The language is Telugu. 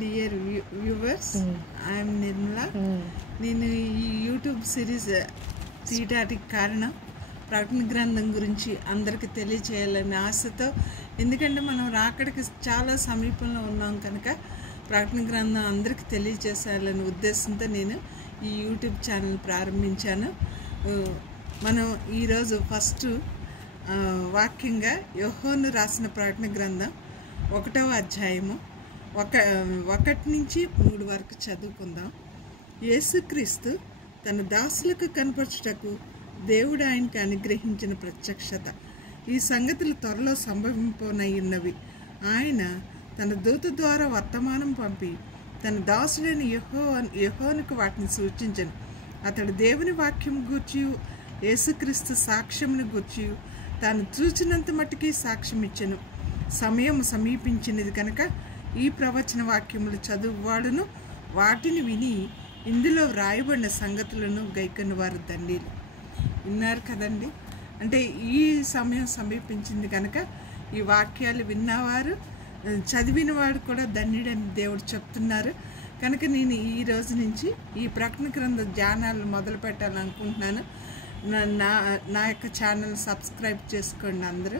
Dear viewers, I'm Nirmala. నేను ఈ యూట్యూబ్ సిరీస్ తీయడానికి కారణం ప్రకటన గ్రంథం గురించి అందరికీ తెలియచేయాలనే ఆశతో. ఎందుకంటే మనం రాకడికి చాలా సమీపంలో ఉన్నాం కనుక ప్రకటన గ్రంథం అందరికీ తెలియచేసేయాలనే ఉద్దేశంతో నేను ఈ యూట్యూబ్ ఛానల్ ప్రారంభించాను. మనం ఈరోజు ఫస్ట్ వాక్యంగా యోహోను రాసిన ప్రకటన గ్రంథం 1వ అధ్యాయము 1 నుంచి 3 వరకు చదువుకుందాం. యేసుక్రీస్తు తన దాసులకు కనపరచుటకు దేవుడు ఆయనకి అనుగ్రహించిన ప్రత్యక్షత. ఈ సంగతులు త్వరలో సంభవింపనయ్యున్నవి. ఆయన తన దూత ద్వారా వర్తమానం పంపి తన దాసుడైన యెహోవాకు వాటిని సూచించను. అతడు దేవుని వాక్యం గూర్చి యేసుక్రీస్తు సాక్ష్యమును గూర్చి తాను చూచినంత మట్టుకి సాక్ష్యం ఇచ్చెను. సమయం సమీపించినది కనుక ఈ ప్రవచన వాక్యములు చదువువాడును వాటిని విని ఇందులో వ్రాయబడిన సంగతులను గైకొన్న వారు దండీలు. విన్నారు కదండి. అంటే ఈ సమయం సమీపించింది కనుక ఈ వాక్యాలు విన్నవారు, చదివినవాడు కూడా ధన్యుడని దేవుడు చెప్తున్నారు. కనుక నేను ఈ రోజు నుంచి ఈ ప్రకటన గ్రంథ ధ్యానాలు మొదలు పెట్టాలనుకుంటున్నాను. నా యొక్క ఛానల్ సబ్స్క్రైబ్ చేసుకోండి అందరూ.